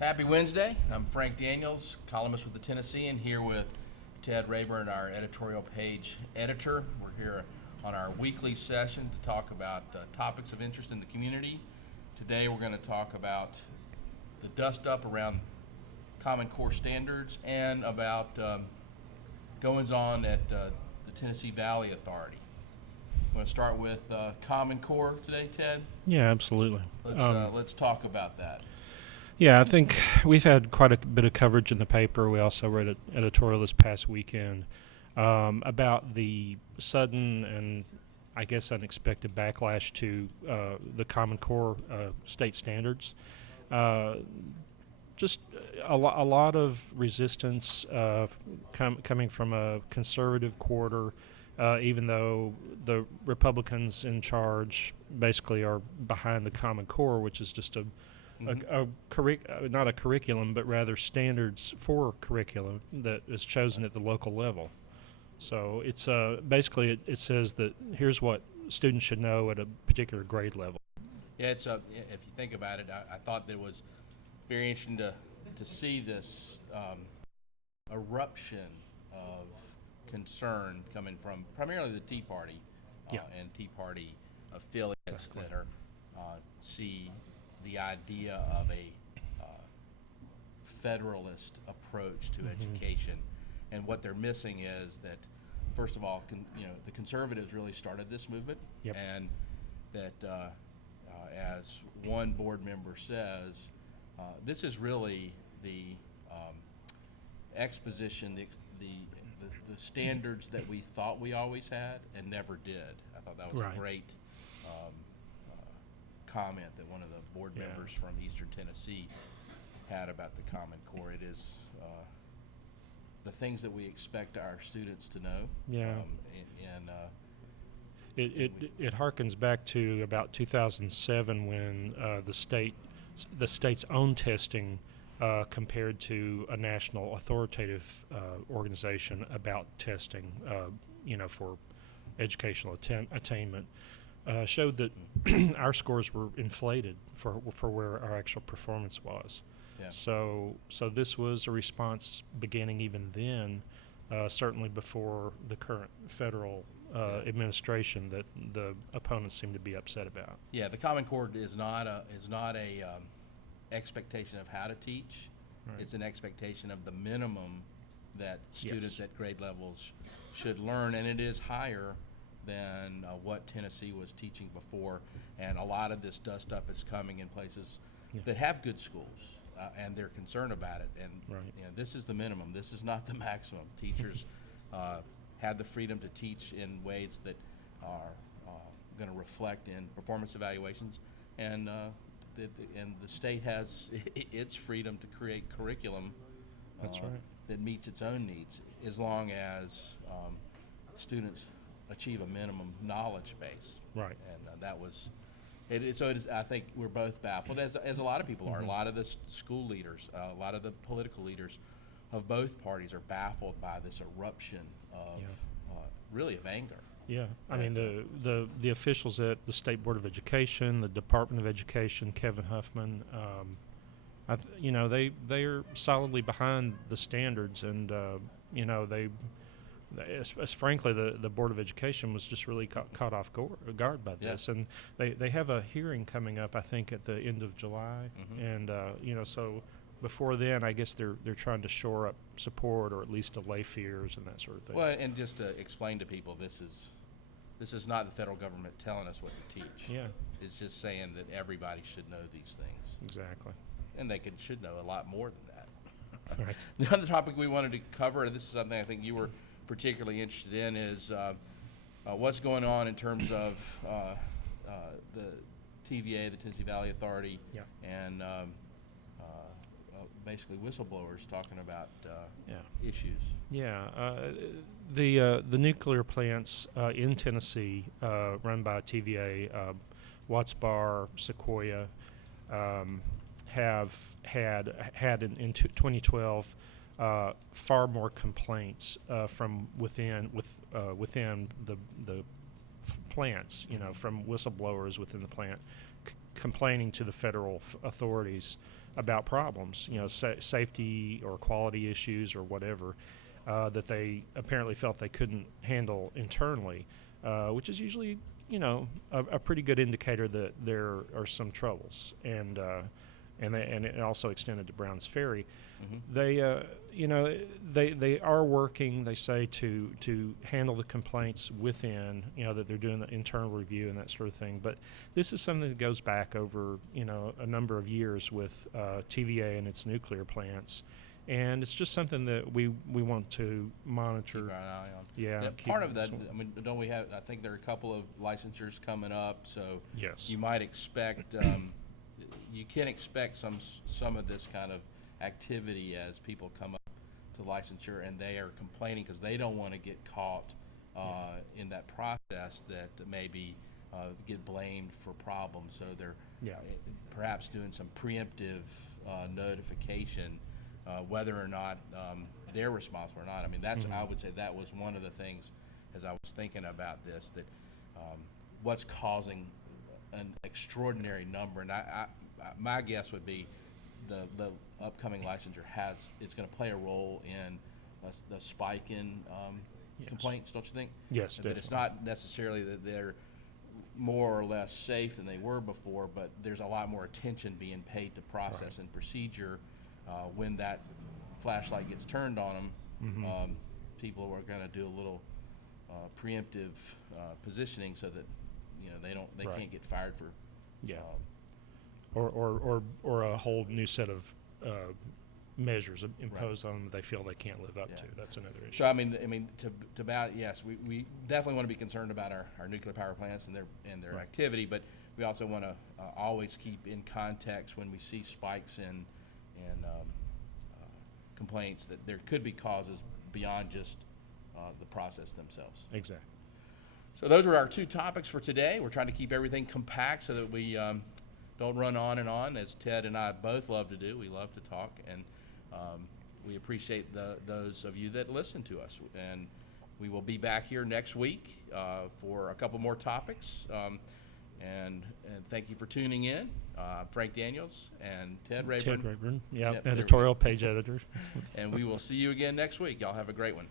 Happy Wednesday. I'm Frank Daniels, columnist with the Tennessean, here with Ted Rayburn, our editorial page editor. We're here on our weekly session to talk about topics of interest in the community. Today we're going to talk about the dust-up around Common Core standards and about goings-on at the Tennessee Valley Authority. I'm going to start with Common Core today, Ted. Yeah, absolutely. Let's talk about that. Yeah, I think we've had quite a bit of coverage in the paper. We also wrote an editorial this past weekend about the sudden and I guess unexpected backlash to the Common Core state standards. Just a lot of resistance coming from a conservative quarter, even though the Republicans in charge basically are behind the Common Core, which is just not a curriculum, but rather standards for curriculum that is chosen at the local level. So it's basically it says that here's what students should know at a particular grade level. Yeah, it's if you think about it, I thought that it was very interesting to see this eruption of concern coming from primarily the Tea Party and Tea Party affiliates that are see the idea of a federalist approach to education, and what they're missing is that, first of all, the conservatives really started this movement, and that as one board member says, this is really the exposition, the standards that we thought we always had and never did. I thought that was a great comment that one of the board members from Eastern Tennessee had about the Common Core. It is the things that we expect our students to know. Yeah. It harkens back to about 2007 when the state's own testing compared to a national authoritative organization about testing, for educational attainment. Showed that our scores were inflated for where our actual performance was. Yeah. So this was a response beginning even then, certainly before the current federal administration that the opponents seem to be upset about. Yeah, the Common Core is not a expectation of how to teach. Right. It's an expectation of the minimum that students at grade levels should learn, and it is higher than what Tennessee was teaching before. And a lot of this dust-up is coming in places that have good schools, and they're concerned about it. And this is the minimum. This is not the maximum. Teachers have the freedom to teach in ways that are going to reflect in performance evaluations, and the state has its freedom to create curriculum that meets its own needs, as long as students achieve a minimum knowledge base. Right. And that was it. So it is, I think we're both baffled, as a lot of people are. A lot of the school leaders, a lot of the political leaders of both parties are baffled by this eruption of really of anger. Yeah, I mean the officials at the State Board of Education, the Department of Education, Kevin Huffman, they are solidly behind the standards, and frankly, the Board of Education was just really caught off guard by this, and they have a hearing coming up, I think, at the end of July, and so before then, I guess they're trying to shore up support or at least allay fears and that sort of thing. Well, and just to explain to people, this is not the federal government telling us what to teach. Yeah, it's just saying that everybody should know these things. Exactly, and they should know a lot more than that. Right. The other topic we wanted to cover, and this is something I think you were particularly interested in, is what's going on in terms of the TVA, the Tennessee Valley Authority, and basically whistleblowers talking about issues. Yeah, the nuclear plants in Tennessee run by TVA, Watts Bar, Sequoia, have had in 2012 far more complaints from within the plants, from whistleblowers within the plant, complaining to the federal authorities about problems, safety or quality issues or whatever, that they apparently felt they couldn't handle internally, which is usually, a pretty good indicator that there are some troubles. And it also extended to Browns Ferry. They, they are working, they say, to handle the complaints within, that they're doing the internal review and that sort of thing. But this is something that goes back over, a number of years with TVA and its nuclear plants. And it's just something that we want to monitor. Keep our eye on. Yeah. Part of that, I mean, don't we have, I think there are a couple of licensures coming up, so Yes. you might expect, you can expect some of this kind of activity as people come up to licensure and they are complaining because they don't want to get caught in that process that maybe get blamed for problems. So they're perhaps doing some preemptive notification, whether or not they're responsible or not. I mean, that's I would say that was one of the things as I was thinking about this, that what's causing an extraordinary number, and my guess would be the upcoming licensure it's going to play a role in the spike in complaints, don't you think? Yes, That it's not necessarily that they're more or less safe than they were before, but there's a lot more attention being paid to process and procedure. When that flashlight gets turned on them, people are going to do a little preemptive positioning so that they can't get fired for or a whole new set of measures imposed on them that they feel they can't live up to. That's another issue. So I mean, to about yes, we definitely want to be concerned about our nuclear power plants and their activity, but we also want to always keep in context when we see spikes in complaints that there could be causes beyond just the process themselves. Exactly. So those are our two topics for today. We're trying to keep everything compact so that we don't run on and on, as Ted and I both love to do. We love to talk, and we appreciate those of you that listen to us. And we will be back here next week for a couple more topics. And thank you for tuning in. Frank Daniels and Ted Rayburn. Ted Rayburn, editorial page editor. And we will see you again next week. Y'all have a great one.